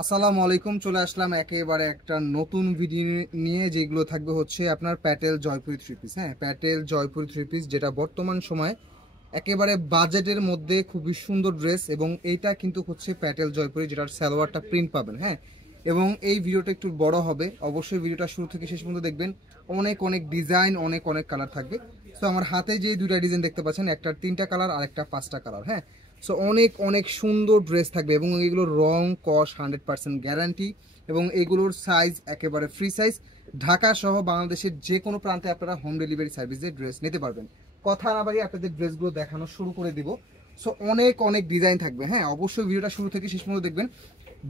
আসসালামু আলাইকুম। চলে আসলাম একেবারে একটা নতুন ভিডিও নিয়ে, যেগুলো থাকবে হচ্ছে আপনার প্যাটেল জয়পুরি থ্রি পিস। হ্যাঁ, প্যাটেল জয়পুরি থ্রি পিস, যেটা বর্তমান সময়ে একেবারে বাজেটের মধ্যে খুবই সুন্দর ড্রেস। এবং এইটা কিন্তু হচ্ছে প্যাটেল জয়পুরি, যেটার সালোয়ারটা প্রিন্ট পাবেন। হ্যাঁ, এবং এই ভিডিওটা একটু বড় হবে, অবশ্যই ভিডিওটা শুরু থেকে শেষ পর্যন্ত দেখবেন। অনেক অনেক ডিজাইন, অনেক অনেক কালার থাকবে। তো আমার হাতে যে দুইটা ডিজাইন দেখতে পাচ্ছেন, একটা 3টা কালার আর একটা 5টা কালার। হ্যাঁ, সো অনেক অনেক সুন্দর ড্রেস থাকবে এবং এগুলোর রং কস 100% গ্যারান্টি। এবং এগুলোর সাইজ একেবারে ফ্রি সাইজ। ঢাকা সহ বাংলাদেশের যে কোনো প্রান্তে আপনারা হোম ডেলিভারি সার্ভিসে ড্রেস নিতে পারবেন। কথা না বাড়িয়ে আপনাদের ড্রেসগুলো দেখানো শুরু করে দিব। সো অনেক অনেক ডিজাইন থাকবে। হ্যাঁ, অবশ্যই ভিডিওটা শুরু থেকে শেষ পর্যন্ত দেখবেন।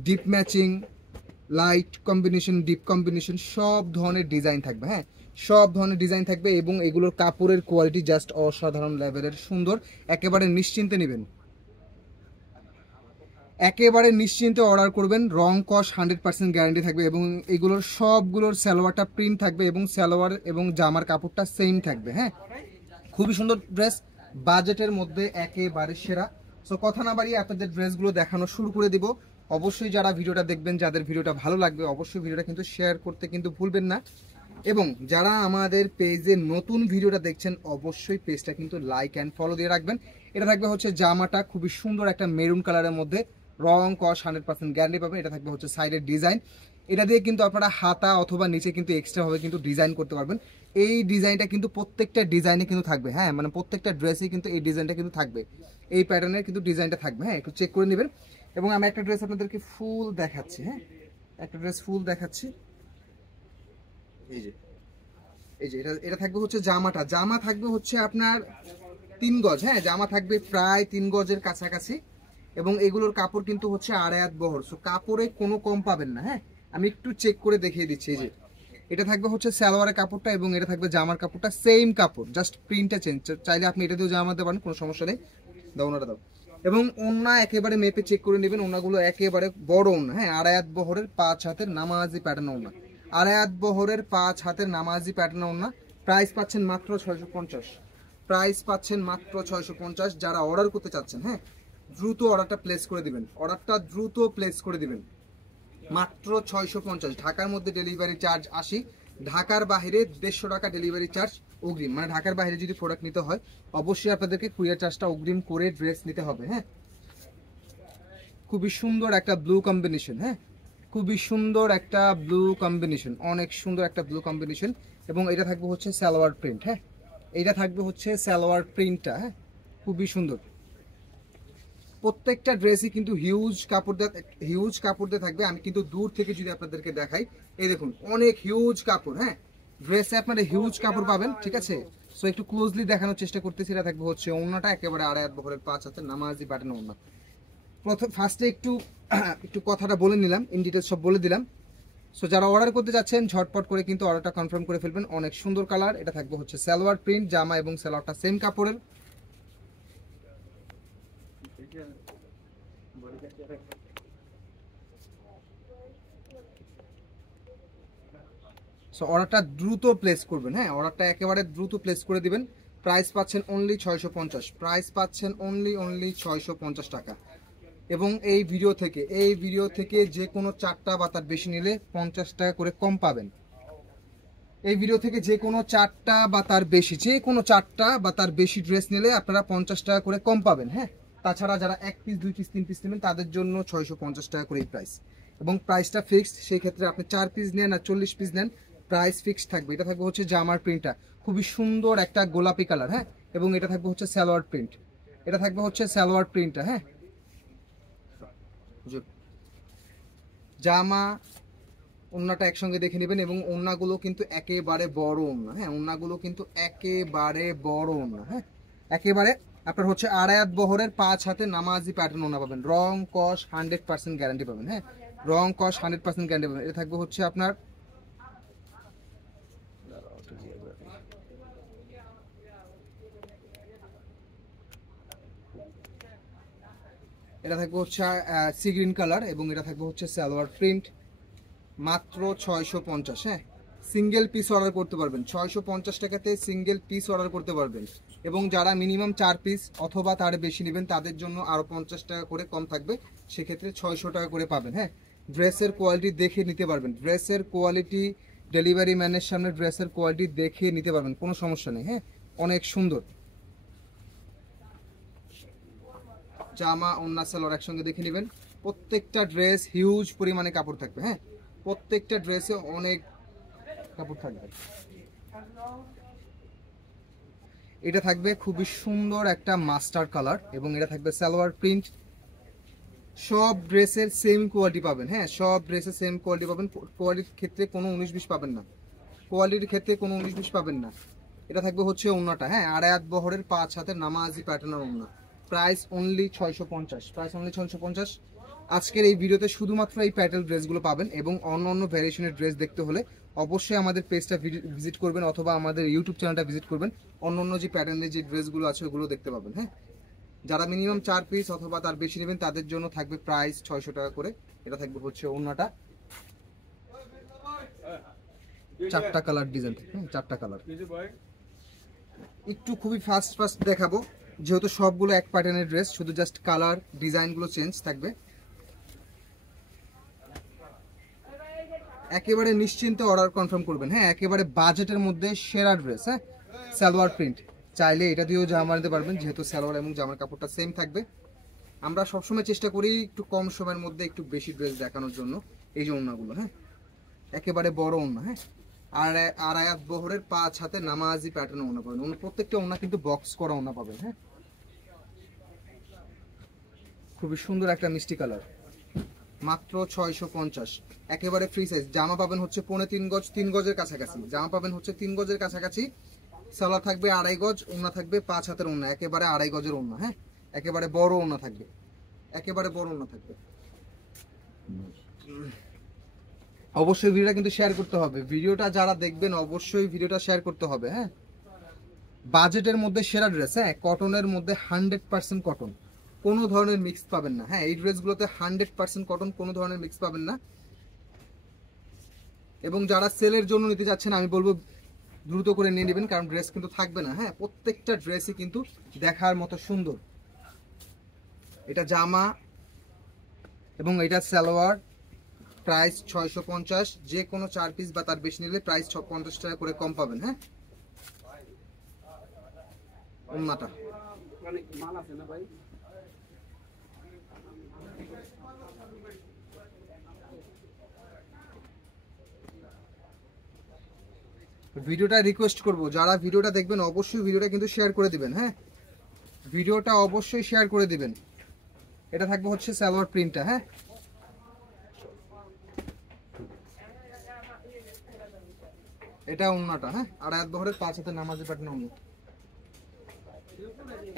Deep matching, light combination, deep combination, সব ধরনের ডিজাইন থাকবে। হ্যাঁ, সব ধরনের ডিজাইন থাকবে এবং এগুলোর কাপড়ের কোয়ালিটি জাস্ট অসাধারণ লেভেলের সুন্দর। একেবারে নিশ্চিন্তে নেবেন, একেবারে নিশ্চিন্তে অর্ডার করবেন। রং কস 100% গ্যারান্টি থাকবে এবং এগুলোর সবগুলোর সালোয়ারটা প্রিন্ট থাকবে এবং সালোয়ার এবং জামার কাপড়টা সেম থাকবে। হ্যাঁ, খুবই সুন্দর ড্রেস, বাজেটের মধ্যে একেবারে সেরা। সো কথা না বাড়িয়ে আপনাদের ড্রেসগুলো দেখানো শুরু করে দিব। অবশ্যই যারা ভিডিওটা দেখবেন, যাদের ভিডিওটা ভালো লাগবে, অবশ্যই ভিডিওটা কিন্তু শেয়ার করতে কিন্তু ভুলবেন না। এবং যারা আমাদের পেজে নতুন ভিডিওটা দেখছেন, অবশ্যই পেজটা কিন্তু লাইক অ্যান্ড ফলো দিয়ে রাখবেন। এটা থাকবে হচ্ছে জামাটা খুবই সুন্দর একটা মেরুন কালারের মধ্যে, রং কস 100% গ্যারান্টি পাবেন। এটা থাকবে হচ্ছে সাইডের ডিজাইন। এটা দিয়ে কিন্তু আপনারা হাতা অথবা নিচে কিন্তু এক্সট্রা ভাবে কিন্তু ডিজাইন করতে পারবেন। এই ডিজাইনটা কিন্তু প্রত্যেকটা ডিজাইনে কিন্তু থাকবে। হ্যাঁ, মানে প্রত্যেকটা ড্রেসে কিন্তু এই ডিজাইনটা কিন্তু থাকবে, এই প্যাটার্নের কিন্তু ডিজাইনটা থাকবে। হ্যাঁ, একটু চেক করে নেবেন। এবং আমি একটা ড্রেস আপনাদেরকে ফুল দেখাচ্ছি। হ্যাঁ, একটা ড্রেস ফুল দেখাচ্ছি। এই যে এটা এটা থাকবে হচ্ছে জামাটা। জামা থাকবে হচ্ছে আপনার 3 গজ। হ্যাঁ, জামা থাকবে প্রায় 3 গজের কাছাকাছি। এবং এগুলোর কাপড় কিন্তু হচ্ছে আড়াই হাত বহর। সো কাপড়ে কোনো কম পাবেন না। হ্যাঁ, আমি একটু চেক করে দেখিয়ে দিচ্ছি। এই যে এটা থাকবে হচ্ছে সালোয়ারের কাপড়টা এবং এটা থাকবে জামার কাপড়টা সেম কাপড়, জাস্ট প্রিন্টটা চেঞ্জ। চাইলে আপনি এটা দিয়েও জামা দিতে পারেন, কোনো সমস্যা নেই। দাও ওনাটা দাও। এবং ওন্না একেবারে মেপে চেক করে নেবেন। ওন্নাগুলো একেবারে বড় ওন্না। হ্যাঁ, আড়াই হাত বহরের 5 হাতের নামাজি প্যাটার্ন ওন্না, আড়াই হাত বহরের 5 হাতের নামাজি প্যাটার্ন ওন্না। প্রাইস পাচ্ছেন মাত্র 650। প্রাইস পাচ্ছেন মাত্র 650। যারা অর্ডার করতে চাচ্ছেন, হ্যাঁ, দ্রুত অর্ডারটা প্লেস করে দিবেন। অর্ডারটা দ্রুত প্লেস করে দিবেন। মাত্র 650। ঢাকার মধ্যে ডেলিভারি চার্জ 80, ঢাকার বাইরে 150 টাকা ডেলিভারি চার্জ অগ্রিম। মানে ঢাকার বাইরে যদি প্রোডাক্ট নিতে হয়, অবশ্যই আপনাদেরকে কুরিয়ার চার্জটা অগ্রিম করে ড্রেস নিতে হবে। হ্যাঁ, খুবই সুন্দর একটা ব্লু কম্বিনেশন। হ্যাঁ, খুবই সুন্দর একটা ব্লু কম্বিনেশন, অনেক সুন্দর একটা ব্লু কম্বিনেশন। এবং এটা থাকবে হচ্ছে সালোয়ার প্রিন্ট। হ্যাঁ, এটা থাকবে হচ্ছে সালোয়ার প্রিন্টটা। হ্যাঁ, খুবই সুন্দর। প্রত্যেকটা ড্রেসই কিন্তু হিউজ কাপড় দিয়ে থাকবে। আমি কিন্তু দূর থেকে যদি আপনাদেরকে দেখাই, এই দেখুন অনেক হিউজ কাপড়। হ্যাঁ, ড্রেসে আপনারা হিউজ কাপড় পাবেন। ঠিক আছে, সো একটু ক্লোজলি দেখানোর চেষ্টা করতেছি। এটা থাকবে হচ্ছে ওড়নাটা একেবারে আড়াই হাত বহরের 5 হাতের নামাজি প্যাটার্ন ওড়না। ফার্স্টে একটু একটু কথাটা বলে নিলাম, ইন ডিটেলস সব বলে দিলাম। সো যারা অর্ডার করতে যাচ্ছেন, ঝটপট করে কিন্তু অর্ডারটা কনফার্ম করে ফেলবেন। অনেক সুন্দর কালার। এটা থাকবে হচ্ছে সালোয়ার প্রিন্ট, জামা এবং সালোয়ারটা সেম কাপড়ের। সো অর্ডারটা দ্রুত প্লেস করবেন। হ্যাঁ, অর্ডারটা একেবারে দ্রুত প্লেস করে দিবেন। প্রাইস পাচ্ছেন অনলি 650। প্রাইস পাচ্ছেন অনলি 650 টাকা। এবং এই ভিডিও থেকে যে কোনো 4টা বা তার বেশি নিলে 50 টাকা করে কম পাবেন। এই ভিডিও থেকে যে কোনো 4টা বা তার বেশি, যে কোনো 4টা বা তার বেশি ড্রেস নিলে আপনারা 50 টাকা করে কম পাবেন। হ্যাঁ, তাছাড়া যারা 1 পিস 2 পিস 3 পিস নেবেন, তাদের জন্য 650 টাকা করে এই প্রাইস। এবং প্রাইসটা ফিক্সড। সেই ক্ষেত্রে আপনি 4 পিস নেন আর 40 পিস নেন, প্রাইস ফিক্সড থাকবে। এটা থাকবে হচ্ছে জামার প্রিন্টটা, খুবই সুন্দর একটা গোলাপি কালার। হ্যাঁ, এবং এটা থাকবে হচ্ছে সালোয়ার প্রিন্ট। এটা থাকবে হচ্ছে সালোয়ার প্রিন্টটা। হ্যাঁ, জামা ওন্নাটা একসঙ্গে দেখে নেবেন। এবং ওন্নাগুলো কিন্তু একেবারে বড় ওন্না। হ্যাঁ, ওন্নাগুলো কিন্তু একেবারে বড় ওন্না। হ্যাঁ, একেবারে আপনার হচ্ছে আড়াই হাত বহরের 5 হাতে নামাজি প্যাটার্ন ওন্না পাবেন। রং কস 100% গ্যারান্টি পাবেন। হ্যাঁ, রং কস 100% গ্যারান্টি পাবেন। এটা থাকবে হচ্ছে আপনার এটা থাকবে হচ্ছে সি গ্রিন কালার এবং এটা থাকবে হচ্ছে সালোয়ার প্রিন্ট। মাত্র 650। হ্যাঁ, সিঙ্গেল পিস অর্ডার করতে পারবেন 650 টাকাতে, সিঙ্গেল পিস অর্ডার করতে পারবেন। এবং যারা মিনিমাম 4 পিস অথবা তার বেশি নেবেন, তাদের জন্য আরও 50 টাকা করে কম থাকবে। সেক্ষেত্রে 600 টাকা করে পাবেন। হ্যাঁ, ড্রেসের কোয়ালিটি দেখে নিতে পারবেন, ড্রেসের কোয়ালিটি ডেলিভারি ম্যানের সামনে ড্রেসের কোয়ালিটি দেখে নিতে পারবেন, কোনো সমস্যা নেই। হ্যাঁ, অনেক সুন্দর জামা ওন্না সালোয়ার একসঙ্গে দেখে নেবেন। প্রত্যেকটা ড্রেস হিউজ পরিমাণে কাপড় থাকবে। হ্যাঁ, প্রত্যেকটা ড্রেসে অনেক কাপড় থাকবে। এটা থাকবে খুবই সুন্দর একটা মাস্টার কালার এবং এটা থাকবে সালোয়ার প্রিন্ট। সব ড্রেসের সেম কোয়ালিটি পাবেন। হ্যাঁ, সব ড্রেসের সেম কোয়ালিটি পাবেন, কোয়ালিটির ক্ষেত্রে কোনো 19-20 পাবেন না, কোয়ালিটির ক্ষেত্রে কোনো 19-20 পাবেন না। এটা থাকবে হচ্ছে ওন্নাটা। হ্যাঁ, আড়াই হাত বহরের 5 হাতের নামাজি প্যাটার্নের ওন্না, প্রাইস অনলি 650, প্রাইস অনলি 650। আজকের এই ভিডিওতে শুধুমাত্র এই প্যাটেল ড্রেসগুলো পাবেন এবং অন্য অন্য ভ্যারিয়েশনের ড্রেস দেখতে হলে অবশ্যই আমাদের পেজটা ভিজিট করবেন অথবা আমাদের ইউটিউব চ্যানেলটা ভিজিট করবেন। অন্য অন্য যে প্যাটার্নের যে ড্রেসগুলো আছে ওগুলো দেখতে পাবেন। হ্যাঁ, যারা মিনিমাম 4 পিস অথবা তার বেশি নেবেন তাদের জন্য থাকবে প্রাইস 600 টাকা করে। এটা থাকবে হচ্ছে ওন্নাটা, 4টা কালার ডিজাইন, 4টা কালার। একটু খুবই ফাস্ট দেখাবো যেহেতু সবগুলো এক প্যাটার্নের ড্রেস, শুধু জাস্ট কালার ডিজাইনগুলো চেঞ্জ থাকবে। একেবারে নিশ্চিন্তে অর্ডার কনফার্ম করবেন। হ্যাঁ, একেবারে বাজেটের মধ্যে সেরা ড্রেস। হ্যাঁ, সালোয়ার প্রিন্ট, চাইলে এটা দিয়েও জামা নিতে পারবেন যেহেতু সালোয়ার এবং জামার কাপড়টা সেম থাকবে। আমরা সবসময় চেষ্টা করি একটু কম সময়ের মধ্যে একটু বেশি ড্রেস দেখানোর জন্য। এই যে ওন্নাগুলো, হ্যাঁ একেবারে বড় ওন্না। হ্যাঁ, আর আড়াই হাত বহরের 5 হাতে নামাজি প্যাটার্ন ওন্না পাবেন। প্রত্যেকটা ওন্না কিন্তু বক্স করা ওন্না পাবেন। হ্যাঁ, খুবই সুন্দর একটা মিষ্টি কালার, মাত্র 650। একেবারে ফ্রি সাইজ। জামা পাবেন হচ্ছে 3.5 গজ, 3 গজের কাছাকাছি জামা পাবেন হচ্ছে 3 গজের কাছাকাছি। সালোয়ার থাকবে 2.5 গজ, ওন্না থাকবে 5 হাতের ওন্না, একেবারে 2.5 গজের ওন্না। হ্যাঁ, একেবারে বড় ওন্না থাকবে, একেবারে বড় ওন্না থাকবে। অবশ্যই ভিডিওটা কিন্তু শেয়ার করতে হবে, ভিডিওটা যারা দেখবেন অবশ্যই ভিডিওটা শেয়ার করতে হবে। হ্যাঁ, বাজেটের মধ্যে সেরা ড্রেস। হ্যাঁ, কটনের মধ্যে 100% কটন, কোনো ধরনের মিক্স পাবেন না। হ্যাঁ, এই ড্রেসগুলোতে 100% কটন, কোনো ধরনের মিক্স পাবেন না। এবং যারা সেলের জন্য নিতে যাচ্ছেন আমি বলবো দ্রুত করে নিয়ে নেবেন, কারণ ড্রেস কিন্তু থাকবে না। হ্যাঁ, প্রত্যেকটা ড্রেসই কিন্তু দেখার মতো সুন্দর। এটা জামা এবং এটা সালোয়ার, প্রাইস 650। যে কোনো 4 পিস বা তার বেশি নিলে প্রাইস 50 টাকা করে কম পাবেন। হ্যাঁ, ওন্নাটা ভিডিওটা রিকোয়েস্ট করব যারা ভিডিওটা দেখবেন অবশ্যই ভিডিওটা কিন্তু শেয়ার করে দিবেন। হ্যাঁ, ভিডিওটা অবশ্যই শেয়ার করে দিবেন। এটা থাকবে হচ্ছে সালোয়ার প্রিন্টটা। হ্যাঁ, এটা ওন্নাটা। হ্যাঁ, আড়াই হাত বহরের 5 হাতে নামাজি প্যাটার্ন ওন্না।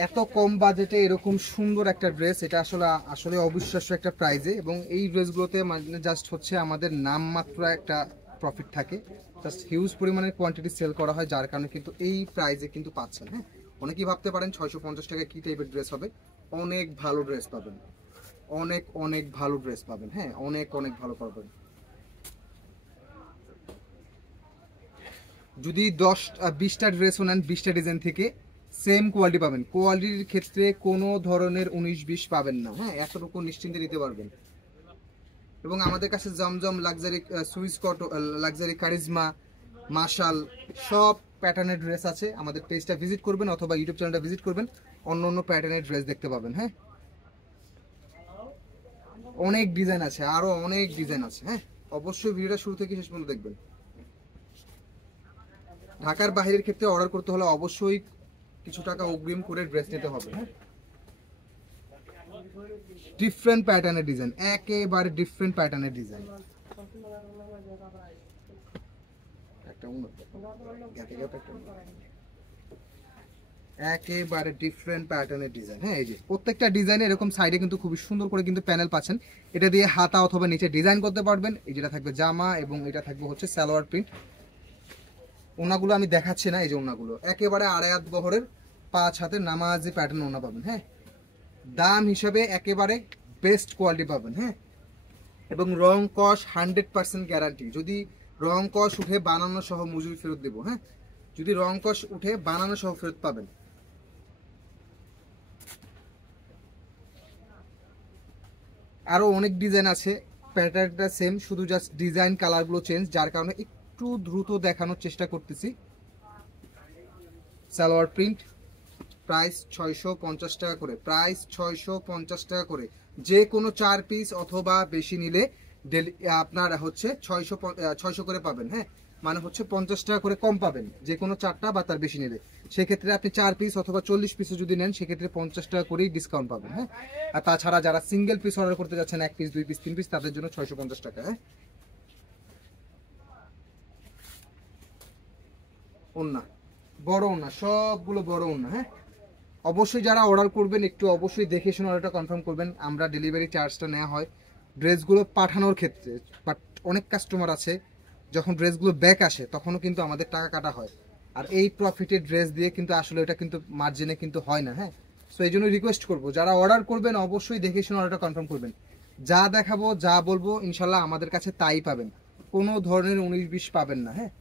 এত কম বাজেটে এরকম সুন্দর একটা ড্রেস, এটা আসলে অবিশ্বাস্য একটা প্রাইজে। এবং এই ড্রেসগুলোতে মানে জাস্ট হচ্ছে আমাদের নামমাত্র একটা প্রফিট থাকে, জাস্ট হিউজ পরিমাণের কোয়ান্টিটি সেল করা হয়, যার কারণে কিন্তু এই প্রাইজে কিন্তু পাচ্ছেন। হ্যাঁ, অনেকেই ভাবতে পারেন 650 টাকায় কী টাইপের ড্রেস হবে। অনেক ভালো ড্রেস পাবেন, অনেক অনেক ভালো ড্রেস পাবেন। হ্যাঁ, অনেক অনেক ভালো পাবেন। যদি 10-20টা ড্রেসও নেন 20টা ডিজাইন থেকে সেম কোয়ালিটি পাবেন, কোয়ালিটির ক্ষেত্রে কোনো ধরনের 19-20 পাবেন না। হ্যাঁ, এতটুকু নিশ্চিন্তে নিতে পারবেন। এবং আমাদের কাছে জমজম, luxury Swiss cotton, luxury charisma, marshal সব প্যাটার্নের ড্রেস আছে। আমাদের পেজটা ভিজিট করবেন অথবা ইউটিউব চ্যানেলটা ভিজিট করবেন, অন্য অন্য প্যাটার্নের ড্রেস দেখতে পাবেন। হ্যাঁ, অনেক ডিজাইন আছে, আরো অনেক ডিজাইন আছে। হ্যাঁ, অবশ্যই ভিডিওটা শুরু থেকে শেষ পর্যন্ত দেখবেন। ঢাকার বাইরের ক্ষেত্রে অর্ডার করতে হলে অবশ্যই কিছু টাকা অগ্রিম করে ড্রেস নিতে হবে। হ্যাঁ, ডিফারেন্ট প্যাটার্নের ডিজাইন, একেবারে ডিফারেন্ট প্যাটার্নের ডিজাইন। একেবারে ডিফারেন্ট প্যাটার্নের ডিজাইন। হ্যাঁ, এই যে প্রত্যেকটা ডিজাইনে এরকম সাইডে কিন্তু খুবই সুন্দর করে কিন্তু প্যানেল পাচ্ছেন, এটা দিয়ে হাতা অথবা নিচে ডিজাইন করতে পারবেন। এই যেটা থাকবে জামা এবং এটা থাকবে হচ্ছে সালোয়ার প্রিন্ট। ওনাগুলো আমি দেখাচ্ছি না, এই যে ওনাগুলো একেবারে আড়াই হাত বহরের 5 হাতের নামাজি প্যাটার্ন ওনা পাবেন। হ্যাঁ, দাম হিসাবে একেবারে বেস্ট কোয়ালিটি পাবেন। হ্যাঁ, এবং রং কস 100% গ্যারান্টি। যদি রং কস উঠে বানানো সহ মজুরি ফেরত দেবো। হ্যাঁ, যদি রং কস উঠে বানানো সহ ফেরত পাবেন। আরো অনেক ডিজাইন আছে, প্যাটার্নটা সেম, শুধু জাস্ট ডিজাইন কালারগুলো চেঞ্জ, যার কারণে একটু দ্রুত দেখানোর চেষ্টা করতেছি। সালোয়ার প্রিন্ট, প্রাইস 650 টাকা করে, প্রাইস 650 টাকা করে। যে কোনো 4 পিস অথবা বেশি নিলে আপনার হচ্ছে 600 করে পাবেন। হ্যাঁ, মানে হচ্ছে 50 টাকা করে কম পাবেন যে কোনো 4টা বা তার বেশি নিলে। সেক্ষেত্রে আপনি 4 পিস অথবা 40 পিসও যদি নেন সেক্ষেত্রে 50 টাকা করেই ডিসকাউন্ট পাবেন। হ্যাঁ, আর তাছাড়া যারা সিঙ্গেল পিস অর্ডার করতে যাচ্ছেন 1 পিস 2 পিস 3 পিস, তাদের জন্য 650 টাকা। হ্যাঁ, ওন্না বড় ওন্না, সবগুলো বড় ওন্না। হ্যাঁ, অবশ্যই যারা অর্ডার করবেন একটু অবশ্যই দেখে শুনে অর্ডারটা কনফার্ম করবেন। আমরা ডেলিভারি চার্জটা নেওয়া হয় ড্রেসগুলো পাঠানোর ক্ষেত্রে, বাট অনেক কাস্টমার আছে যখন ড্রেসগুলো ব্যাক আসে তখনও কিন্তু আমাদের টাকা কাটা হয়। আর এই প্রফিটের ড্রেস দিয়ে কিন্তু আসলে এটা কিন্তু মার্জিনে কিন্তু হয় না। হ্যাঁ, সো এই জন্য রিকোয়েস্ট করবো যারা অর্ডার করবেন অবশ্যই দেখে শুনে অর্ডারটা কনফার্ম করবেন। যা দেখাবো যা বলবো ইনশাল্লাহ আমাদের কাছে তাই পাবেন, কোনো ধরনের 19-20 পাবেন না। হ্যাঁ,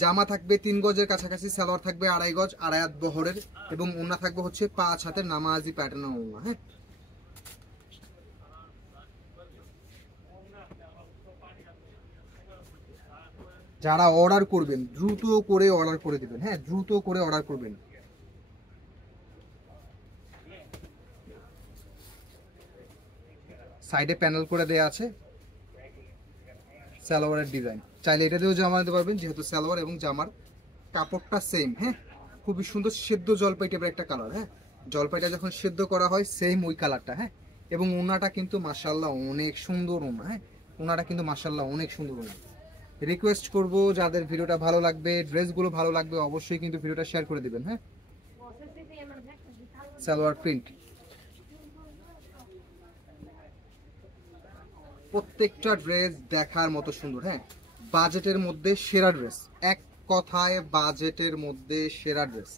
জামা থাকবে 3 গজের কাছাকাছি, সালোয়ার থাকবে 2.5 গজ 2.5 হাত বহরের, এবং ওড়না থাকবে হচ্ছে 5 হাতের নামাজি প্যাটার্নের ওড়না। হ্যাঁ, যারা অর্ডার করবেন দ্রুত করে অর্ডার করে দিবেন। হ্যাঁ, দ্রুত করে অর্ডার করবেন। সাইডে প্যানেল করে দেয়া আছে সালোয়ারের ডিজাইন, চাইলে এটা দিয়েও জামা দিতে পারবেন যেহেতু সালোয়ার এবং জামার কাপড়টা সেম। হ্যাঁ, খুবই সুন্দর সেদ্ধ জলপাই টাইপের একটা কালার। হ্যাঁ, জলপাইটা যখন সেদ্ধ করা হয় সেম ওই কালারটা। হ্যাঁ, এবং ওনাটা কিন্তু মাশাআল্লাহ অনেক সুন্দর ওনা। হ্যাঁ, ওনাটা কিন্তু মাশাআল্লাহ অনেক সুন্দর ওনা। রিকোয়েস্ট করব যাদের ভিডিওটা ভালো লাগবে, ড্রেসগুলো ভালো লাগবে, অবশ্যই কিন্তু ভিডিওটা শেয়ার করে দিবেন। হ্যাঁ, সালোয়ার প্রিন্ট, প্রত্যেকটা ড্রেস দেখার মতো সুন্দর। হ্যাঁ, বাজেটের মধ্যে সেরা ড্রেস, এক কথায় বাজেটের মধ্যে সেরা ড্রেস।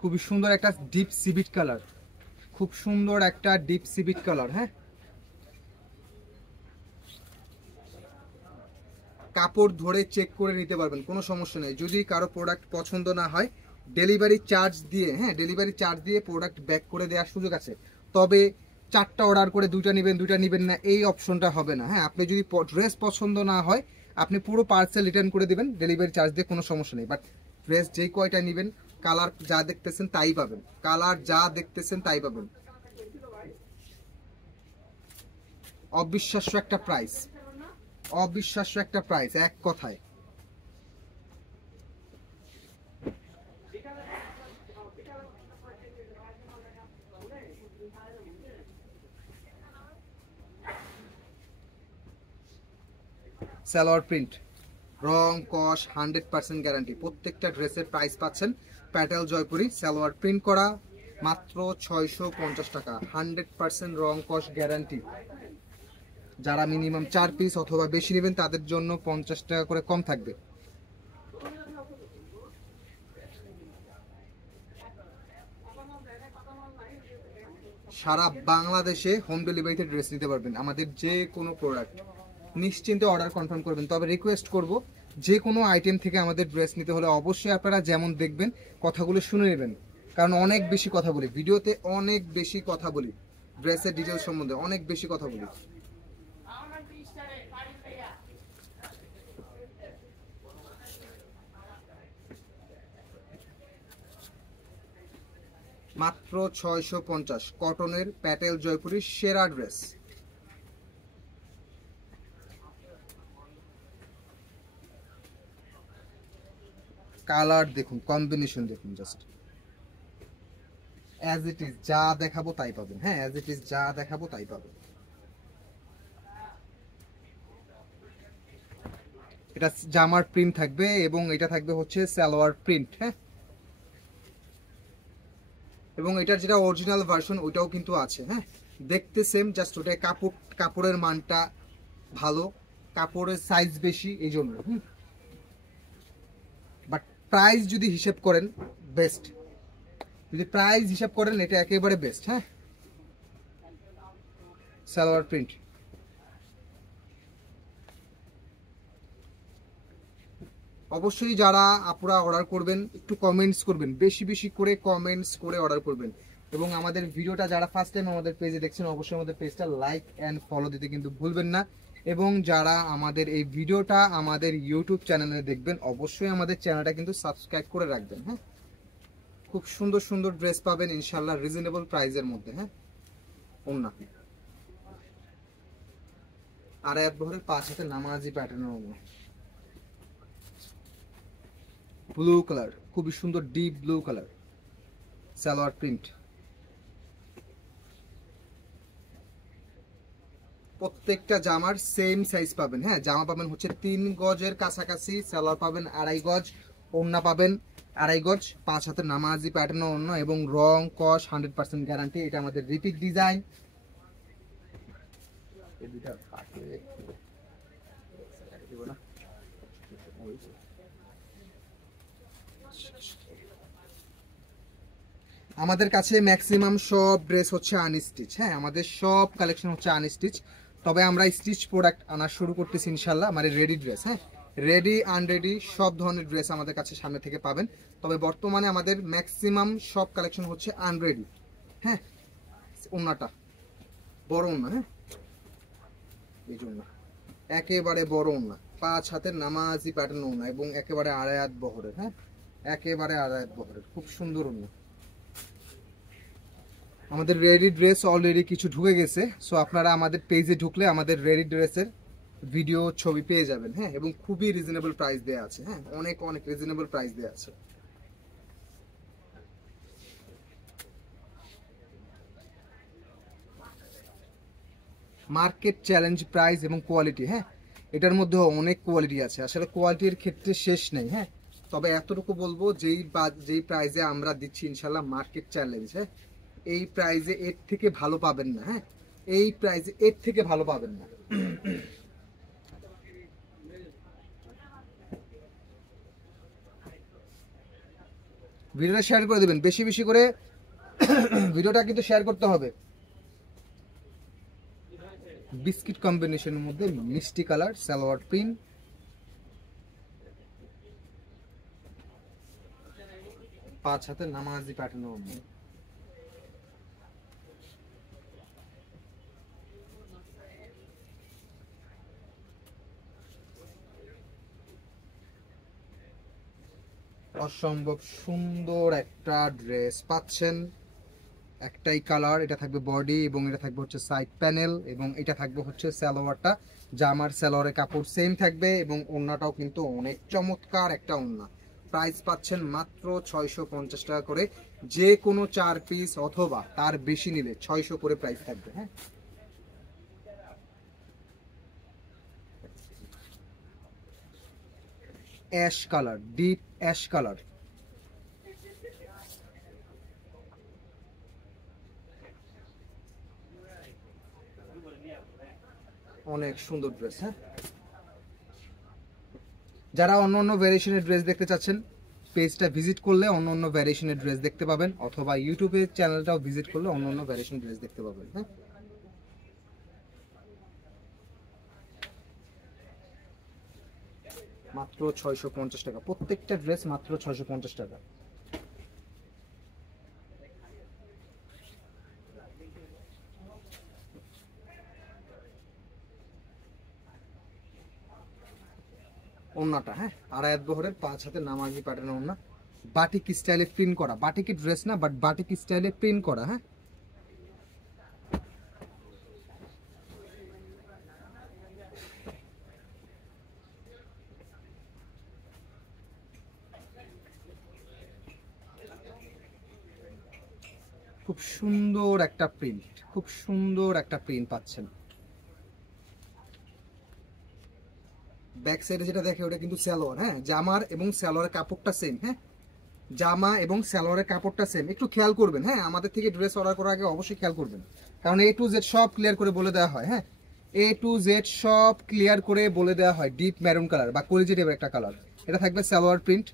খুবই সুন্দর একটা ডিপ সিভিট কালার, খুব সুন্দর একটা ডিপ সিভিট কালার। হ্যাঁ, কাপড় ধরে চেক করে নিতে পারবেন, কোনো সমস্যা নেই। যদি কারো প্রোডাক্ট পছন্দ না হয় ডেলিভারি চার্জ দিয়ে, হ্যাঁ ডেলিভারি চার্জ দিয়ে প্রোডাক্ট ব্যাক করে দেওয়ার সুযোগ আছে। তবে 4টা অর্ডার করে 2টা নেবেন 2টা নেবেন না এই অপশনটা হবে না। হ্যাঁ, আপনি যদি ড্রেস পছন্দ না হয় আপনি পুরো পার্সেল রিটার্ন করে দিবেন ডেলিভারি চার্জ দিয়ে, কোনো সমস্যা নেই। বাট ড্রেস যেই কয়টা নেবেন কালার যা দেখতেছেন তাই পাবেন, কালার যা দেখতেছেন তাই পাবেন। অবিশ্বাস্য একটা প্রাইস, অবিশ্বাস্য একটা প্রাইস এক কথায়। সালোয়ার প্রিন্ট, রং কস 100% গ্যারান্টি, প্রত্যেকটা ড্রেসের প্রাইস পাচ্ছেন প্যাটেল জয়পুরি সালোয়ার প্রিন্ট করা মাত্র 650 টাকা, 100% রং কস গ্যারান্টি। যারা মিনিমাম 4 পিস অথবা বেশি নেবেন তাদের জন্য 50 টাকা করে কম থাকবে। সারা বাংলাদেশে হোম ডেলিভারিতে ড্রেস নিতে পারবেন, আমাদের যে কোনো প্রোডাক্ট নিশ্চিন্তে অর্ডার কনফার্ম করবেন। তবে রিকোয়েস্ট করব যে কোনো আইটেম থেকে আমাদের ড্রেস নিতে হলে অবশ্যই আপনারা যেমন দেখবেন কথাগুলো শুনে নেবেন, কারণ অনেক বেশি কথা বলি ভিডিওতে, অনেক বেশি কথা বলি ড্রেসের ডিটেলস সম্বন্ধে, অনেক বেশি কথা বলি। মাত্র 650 কটনের প্যাটেল জয়পুরি সেরা ড্রেস। কালার দেখুন, কম্বিনেশন দেখুন, জাস্ট অ্যাজ ইট ইজ যা দেখাবো তাই পাবেন। হ্যাঁ, অ্যাজ ইট ইজ যা দেখাবো তাই পাবেন। এটা জামার প্রিন্ট থাকবে এবং এটা থাকবে হচ্ছে সালোয়ার প্রিন্ট। হ্যাঁ, এবং এটার যেটা অরিজিনাল ভার্সন ওইটাও কিন্তু আছে। হ্যাঁ, দেখতে সেম, জাস্ট ওটা কাপড়ের মানটা ভালো, কাপড়ের সাইজ বেশি এই জন্য। বাট প্রাইস যদি হিসেব করেন বেস্ট, যদি প্রাইস হিসাব করেন এটা একেবারে বেস্ট। হ্যাঁ, সালোয়ার প্রিন্ট, অবশ্যই যারা আপুরা অর্ডার করবেন একটু কমেন্টস করবেন, বেশি বেশি করে কমেন্টস করে অর্ডার করবেন। এবং আমাদের ভিডিওটা যারা ফার্স্ট টাইম আমাদের পেজে দেখছেন অবশ্যই আমাদের পেজটা লাইক অ্যান্ড ফলো দিতে কিন্তু ভুলবেন না। এবং যারা আমাদের এই ভিডিওটা আমাদের ইউটিউব চ্যানেলে দেখবেন অবশ্যই আমাদের চ্যানেলটা কিন্তু সাবস্ক্রাইব করে রাখবেন। হ্যাঁ, খুব সুন্দর সুন্দর ড্রেস পাবেন ইনশাল্লাহ রিজনেবল প্রাইসের মধ্যে। হ্যাঁ, ওন্না আর এক ভরের 5 হাতে নামাজি প্যাটার্নের ওন্না, ব্লু কালার, খুবই সুন্দর deep blue colour, salwar print. প্রত্যেকটা জামার সেম সাইজ পাবেন। হ্যাঁ, জামা পাবেন হচ্ছে 3 গজের কাছাকাছি, সালোয়ার পাবেন 2.5 গজ, ওড়না পাবেন 2.5 গজ, 5 হাতের নামাজি প্যাটার্ন ওড়না এবং রং কস 100% গ্যারান্টি। এটা আমাদের রিপিট ডিজাইন। আমাদের কাছে ম্যাক্সিমাম সব ড্রেস হচ্ছে আনস্টিচ। হ্যাঁ, আমাদের সব কালেকশন হচ্ছে আনস্টিচ, তবে আমরা স্টিচ প্রোডাক্ট আনা শুরু করতেছি ইনশাল্লাহ। মানে রেডি ড্রেস, হ্যাঁ রেডি আনরেডি সব ধরনের ড্রেস আমাদের কাছে সামনে থেকে পাবেন। তবে বর্তমানে আমাদের ম্যাক্সিমাম সব কালেকশন হচ্ছে আনরেডি। হ্যাঁ, ওন্নাটা বড় ওন্না, হ্যাঁ এই জন্য একেবারে বড় ওন্না, 5 হাতের নামাজি প্যাটার্ন ওন্না এবং একেবারে আড়ায়াত বহরের। হ্যাঁ, একেবারে আড়ায়াত বহরের, খুব সুন্দর ওন্না। আমাদের রেডি ড্রেস অলরেডি কিছু ঢুকে গেছে, সো আপনারা আমাদের পেজে ঢুকলে আমাদের রেডি ড্রেসের ভিডিও ছবি পেয়ে যাবেন। হ্যাঁ, এবং খুবই রিজনেবল প্রাইস দেওয়া আছে। হ্যাঁ, অনেক অনেক রিজনেবল প্রাইস দেওয়া আছে। মার্কেট চ্যালেঞ্জ প্রাইস এবং কোয়ালিটি। হ্যাঁ, এটার মধ্যে অনেক কোয়ালিটি আছে, আসলে কোয়ালিটির ক্ষেত্রে শেষ নেই। হ্যাঁ, তবে এতটুকু বলবো যেই প্রাইসে আমরা দিচ্ছি ইনশাল্লাহ মার্কেট চ্যালেঞ্জ। হ্যাঁ, এই প্রাইসে এর থেকে ভালো পাবেন না। হ্যাঁ, এই প্রাইসে এর থেকে ভালো পাবেন না। ভিডিওটা শেয়ার করে দেবেন বেশি বেশি করে, ভিডিওটা কিন্তু শেয়ার করতে হবে। বিস্কিট কম্বিনেশনের মধ্যে মিষ্টি কালার, সালোয়ার প্রিন্ট, পাঁচ হাতে নামাজি প্যাটার্নের মধ্যে। অসম্ভব সুন্দর একটা ড্রেস পাচ্ছেন, একটাই কালার, এটা থাকবে বডি এবং এটা থাকবে হচ্ছে সাইড প্যানেল এবং এটা থাকবে হচ্ছে সালোয়ারটা। জামার সালোয়ারের কাপড় সেম থাকবে এবং ওড়নাটাও কিন্তু অনেক চমৎকার একটা ওড়না। প্রাইস পাচ্ছেন মাত্র 650 টাকা করে, যে কোনো 4 পিস অথবা তার বেশি নিলে 600 করে প্রাইস থাকবে। হ্যাঁ, ash colour, deep ash colour, অনেক সুন্দর ড্রেস। হ্যাঁ, যারা অন্য অন্য ভ্যারিয়েশনের ড্রেস দেখতে চাচ্ছেন পেজটা ভিজিট করলে অন্য অন্য ভ্যারিয়েশনের ড্রেস দেখতে পাবেন, অথবা ইউটিউবের চ্যানেলটাও ভিজিট করলে অন্য অন্য ভ্যারিয়েশনের ড্রেস দেখতে পাবেন। হ্যাঁ, মাত্র 650 টাকা, প্রত্যেকটা ড্রেস মাত্র 650 টাকা। ওন্নাটা, হ্যাঁ আড়ায়াত বহরের 5 হাতে নামাজি প্যাটার্নের ওন্না, বাটিক স্টাইলে প্রিন্ট করা, বাটিকের ড্রেস না বাট বাটিক স্টাইলে প্রিন্ট করা। হ্যাঁ, খুব সুন্দর একটা প্রিন্ট, খুব সুন্দর একটা প্রিন্ট পাচ্ছেন। ব্যাক সাইডে যেটা দেখে ওটা কিন্তু সালোয়ার। হ্যাঁ, জামার এবং সালোয়ারের কাপড়টা সেম। হ্যাঁ, জামা এবং সালোয়ারের কাপড়টা সেম, একটু খেয়াল করবেন। হ্যাঁ, আমাদের থেকে ড্রেস অর্ডার করার আগে অবশ্যই খেয়াল করবেন, কারণ A to Z সব ক্লিয়ার করে বলে দেওয়া হয়। হ্যাঁ, A to Z সব ক্লিয়ার করে বলে দেওয়া হয়। ডিপ ম্যারুন কালার বা কলিজি টাইপের একটা কালার, এটা থাকবে সালোয়ার প্রিন্ট।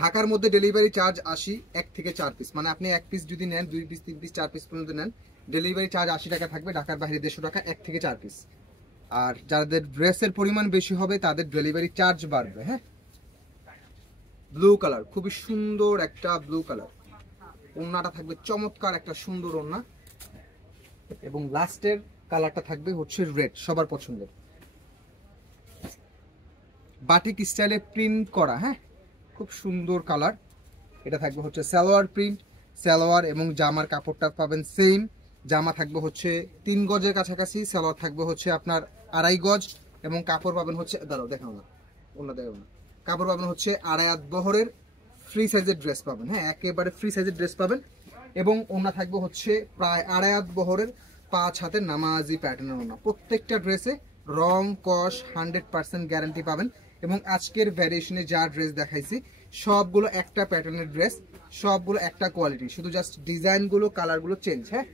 ঢাকার মধ্যে ডেলিভারি চার্জ 80, 1 থেকে 4 পিস, মানে আপনি 1 পিস যদি নেন, 2 পিস 3 পিস 4 পিস পর্যন্ত নেন, ডেলিভারি চার্জ 80 টাকা থাকবে। ঢাকার বাইরে 150 টাকা, 1 থেকে 4 পিস। আর যাদের ড্রেসের পরিমাণ বেশি হবে তাদের ডেলিভারি চার্জ বাড়বে। হ্যাঁ, ব্লু কালার, খুবই সুন্দর একটা ব্লু কালার। ওড়নাটা থাকবে চমৎকার একটা সুন্দর ওড়না, এবং লাস্টের কালারটা থাকবে হচ্ছে রেড, সবার পছন্দের বাটিক স্টাইলে প্রিন্ট করা। হ্যাঁ, খুব সুন্দর কালার। এটা থাকবে হচ্ছে সালোয়ার প্রিন্ট, সালোয়ার এবং জামার কাপড়টা পাবেন সেম। জামা থাকবে হচ্ছে 3 গজের কাছাকাছি, সালোয়ার থাকবে হচ্ছে আপনার 2.5 গজ, এবং কাপড় পাবেন হচ্ছে, দাঁড়াও দেখাও না, ওনা দেখাও না, কাপড় পাবেন হচ্ছে 2.5 হাত বহরের ফ্রি সাইজের ড্রেস পাবেন। হ্যাঁ, একেবারে ফ্রি সাইজের ড্রেস পাবেন, এবং ওনা থাকবে হচ্ছে প্রায় 2.5 হাত বহরের 5 হাতের নামাজি প্যাটার্নের ওনা। প্রত্যেকটা ড্রেসে রং কস 100% গ্যারান্টি পাবেন। এবং আজকের ভ্যারিয়েশনে যা ড্রেস দেখাইছি সবগুলো একটা প্যাটার্নের ড্রেস, সবগুলো একটা কোয়ালিটি, শুধু জাস্ট ডিজাইনগুলো কালারগুলো চেঞ্জ। হ্যাঁ,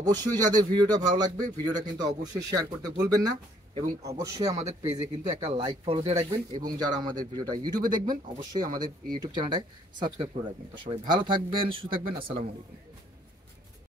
অবশ্যই যাদের ভিডিওটা ভালো লাগবে ভিডিওটা কিন্তু অবশ্যই শেয়ার করতে ভুলবেন না, এবং অবশ্যই আমাদের পেজে কিন্তু একটা লাইক ফলো দিয়ে রাখবেন, এবং যারা আমাদের ভিডিওটা ইউটিউবে দেখবেন অবশ্যই আমাদের ইউটিউব চ্যানেলটাকে সাবস্ক্রাইব করে রাখবেন। তো সবাই ভালো থাকবেন, সুস্থ থাকবেন, আসসালামু আলাইকুম।